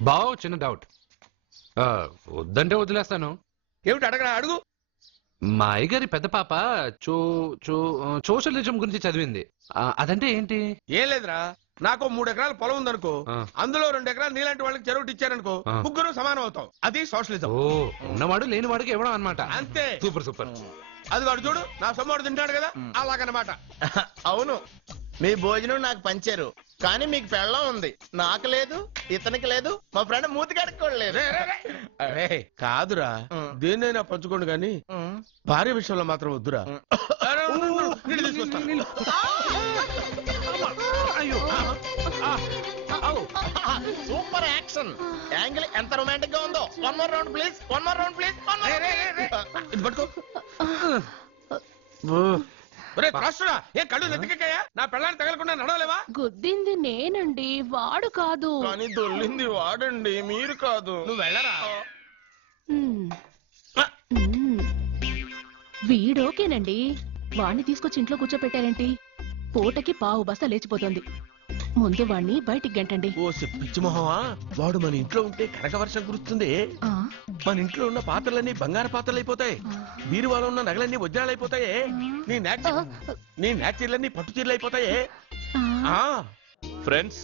బావ చిన్న డౌట్. వద్దంటే వదిలేస్తాను. ఏమిటి అడగరా అడుగు. మా అయ్యగారి పెద్ద పాప సోషలిజం గురించి చదివింది. అదంటే ఏంటి? ఏం లేదురా, నాకు 3 ఎకరాల పొలం ఉందనుకో, ఆ. అందులో 2 ఎకరాలు నీలాంటి వాళ్ళకి చెరువు ఇచ్చారనుకో, ఆ. ముగ్గురు సమానం అవుతాం. అది సోషలిజం. ఓ, ఉన్నవాడు లేని వాడికి ఇవ్వడం అనమాట. అంతే. Super super. అది వాడు చూడు, నా సొమ్మడు తింటాడు కదా, అలాగనమాట. అవును, మీ భోజనం నాకు పంచారు, కానీ మీకు పెళ్ళం ఉంది, నాకు లేదు, ఇతనికి లేదు, మా ఫ్రెండ్ మూతి కడుక్కోలేదు. అరే కాదురా, దేన్నైనా పంచుకోండి గాని భార్య విషయంలో మాత్రం వద్దురా. అరే, ఉండు, ఉండు, నీళ్ళు తీసుకొస్తాను. అయ్యో. సూపర్ యాక్షన్ యాంగిల్ ఎంత రొమాంటిక్ గా ఉందో. One more round please, one more round please. ఇది పట్టుకో. ఒరే త్రాసుడా, ఏ కళ్ళు నెత్తికెక్కాయా? నా పెళ్ళాన్ని తగలకుండా నడవలేవా? గుద్దింది నేనండి, వాడు కాదు. కానీ దొల్లింది వాడండి, మీరు కాదు. నువ్వు వెళ్ళరా. మ్మ్. మ్మ్. వీడోకేనండి, వాణ్ణి తీసుకొచ్చి ఇంట్లో కూర్చోపెట్టారేంటి? పూటకి పావు బస్తా లేచిపోతుంది. ముందు వాణ్ణి బయటికి గంటండి. ఓ పిచ్చి మొహమా, వాడు మన ఇంట్లో ఉంటే కనక వర్షం కురుస్తుంది. ఆ, మన ఇంట్లో ఉన్న పాత్రలన్నీ బంగారు పాత్రలు అయిపోతాయి, బీరువాలో ఉన్న నగలన్నీ వజ్రాలు అయిపోతాయి, నీ నాచీర్లన్నీ పట్టు చీరలు అయిపోతాయి. ఆ. ఆ ఫ్రెండ్స్